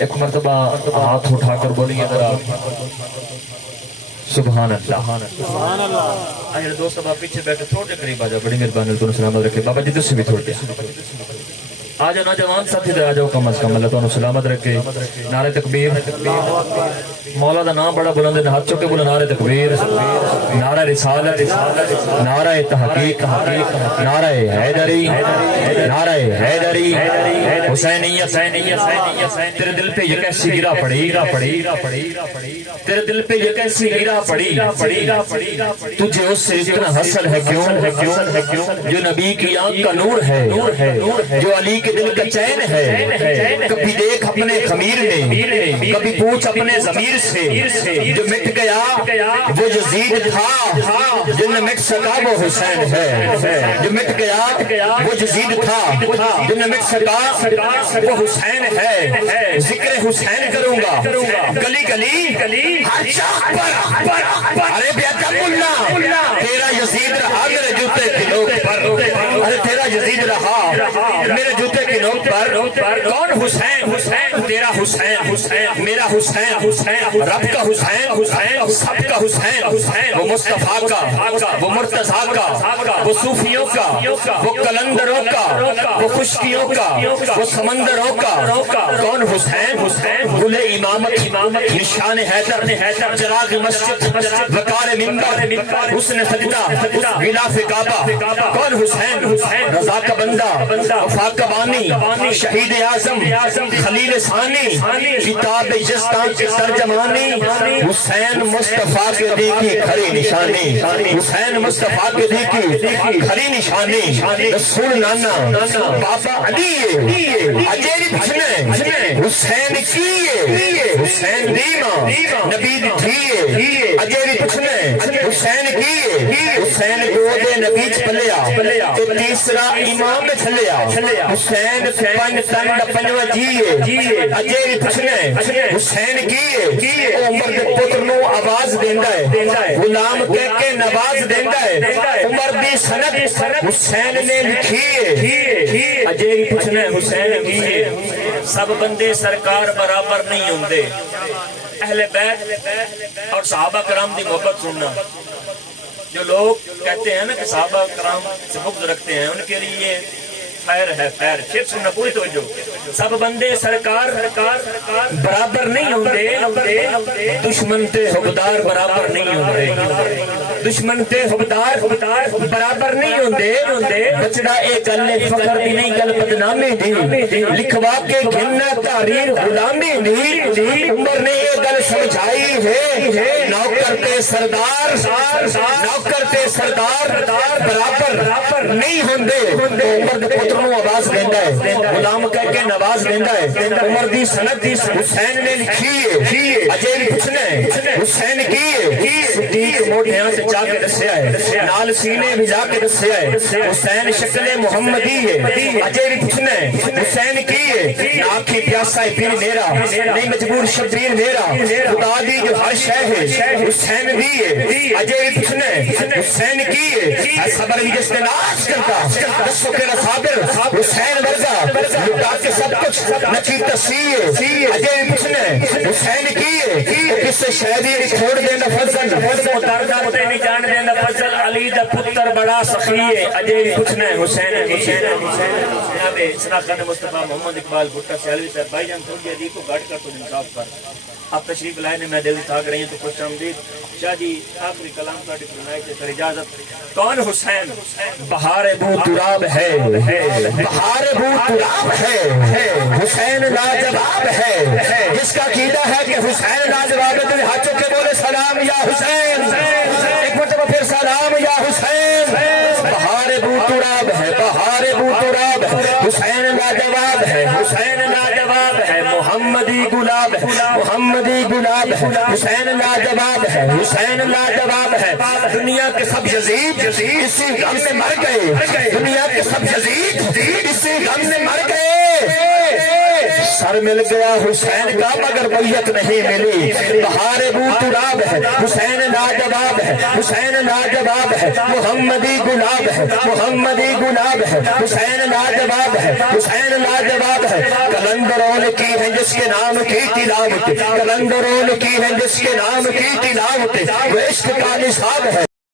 ایک مرتبہ ہاتھ اٹھا کر بولیے ذرا سبحان اللہ. میرے دوست اب آپ پیچھے بیٹھے تھوڑے قریب آ جاؤ, بڑی مہربانی تو سلامت رکھے. بابا جی تجھ سے بھی تھوڑے آ جاؤ, نوجوان ساتھی آ جاؤ, کم از کم اللہ تعالیٰ سلامت رکھے. نعرہ تکبیر, مولا دا نام بڑا بلند ہے, ہاتھ چکے بولا نعرہ تکبیر, نعرہ رسالت, نعرہ تحقیق, نعرہ حیدری, نعرہ حیدری, حسینیت. تیرے دل پہ یہ کیسی گرا پڑی, تیرے دل پہ یہ کیسی گرا پڑی, تجھے اس سے اتنا حسن ہے کیوں, جو نبی کی آنکھ کا نور ہے, جو علی کے دل کا چین ہے. کبھی دیکھ اپنے خمیر میں, کبھی پوچھ اپنے ضمیر سے, جو مٹ گیا وہ یزید تھا, جو نہ مٹ سکا وہ حسین ہے. جو مٹ گیا وہ یزید تھا, جو نہ مٹ سکا وہ حسین ہے. ذکر حسین کروں گا گلی گلی, ارے بیعت ملا تیرا یزید رہا میرے جوتے کی نوک پر, ارے تیرا یزید رہا میرے جوتے کی نوک پر. کون حسین, تیرا حسین, میرا حسین, رب کا حسین, سب کا حسین, وہ مصطفیٰ کا, وہ مرتضیٰ کا, وہ صوفیوں کا, وہ کلندروں کا, وہ خشکیوں کا, وہ سمندروں کا. کون حسین, گل امامت, نشان حیدر, چراغ مسجد, وقار منبر, حسن سجدہ, غلاف کعبہ. کون حسین, رضا کا بندہ, وفا کا بانی, شہید اعظم, خلیل ثانی, کتاب جستان کی ترجمانی. حسین مصطفیٰ کے دی کی کھری نشانی, حسین مصطفیٰ کے دی کی کھری نشانی. رسول نانا بابا علی اجیری بھجنے حسین کیے, حسین دیما نبی دھیے اجیری بھجنے حسین کیے. حسین گودے نبی چپلیا تو تیسرا امام چلیا. حسین پن تن پنجو جیے اجیری بھجنے حسین کیے. عمر دے پتر نو آواز دیندا ہے, غلام کہہ کے نواز دیندا ہے. عمر دی سند حسین نے لکھی, اجیری بھجنے حسین کیے. سب بندے سرکار برابر نہیں ہوندے. اہل بیت اور صحابہ کرام دی محبت سننا. جو لوگ کہتے ہیں نا کہ صحابہ کرام سے بغض رکھتے ہیں, ان کے لیے خیر ہے, خیر شیر سننا پوری توجہ. سب بندے سرکار برابر نہیں ہوندے, دشمن تے حبدار برابر نہیں ہوندے, دشمن تے حبدار برابر نہیں ہوندے. بچڑا اے گل فخر دی نہیں گل بدنامی دی, لکھوا کے گھننا تحریر غلامی دی. عمر نے یہ گل سمجھائی ہے, نوکر تے سردار, نوکر تے سردار برابر نہیں ہوندے. عمر دے پتر نو آواز دیندا ہے, غلام کہہ کے نواز دیندا ہے. عمر دی سند حسین نے لکھی ہے, اجیری بھجنے حسین کیے. صدیق موٹیاں تے جا کے دسیا ہے, نال سینے بھی جا کے دسیا ہے. حسین شکل محمدی ہے, اجیری بھجنے حسین کیے. آنکھی پیاسا ہے پیر میرا, نہیں مجبور شبیر میرا, خدا دی جو ہر شے ہے حسین بھی ہے. اجیری بھجنے حسین کیے. صبر بھی جس نے ناز کرتا, دسو کہ صابر حسین ورگا لٹا کے سب کچھ نچی تسیے. اجیری بھجنے حسین کیے. کس شہری چھوڑ دینا فضل, اتردا تے نہیں جان دینا فضل, علی دا پتر بڑا سخی ہے. اجیری بھجنے حسین کیے. جناب سناخان مصطفیٰ محمد اقبال بھٹا سیالوی صاحب, بھائی جان تھوڑی ادیب کو گاڑ کر تو انصاف کر. آپ تشریف لائے نے, میں دل تھاک رہی ہیں تو خوش آمدید. شاہ جی آخری کلام کا فرمائش سے سر اجازت. کون حسین, بہار بو تراب ہے, بہار بو تراب ہے, حسین لاجواب ہے. جس کا عقیدہ ہے کہ حسین لاجواب ہے, تو ہاتھوں کے بولے سلام یا حسین. ایک مرتبہ پھر سلام یا حسین. بہار بو تراب ہے, بہار بو تراب ہے, حسین لاجواب ہے, حسین لاجواب ہے. محمدی گلاب ہے, محمدی گلاب ہے, حسین لاجواب ہے, حسین لاجواب ہے. دنیا کے سب یزید اسی غم میں مر گئے, دنیا کے سب یزید اسی غم میں مر گئے. سر مل گیا حسین کا مگر میت نہیں ملی. بہار بو تراب ہے حسین لاجواب ہے, حسین لاجواب ہے, محمدی گلاب ہے, محمدی گلاب ہے, حسین لاجواب ہے, حسین لاجواب ہے. کلندروں نے کی ہے جس کے نام کی تلاوت, کلندروں نے کی ہے جس کے نام کی تلاوت, وہ عشق کا نصاب ہے.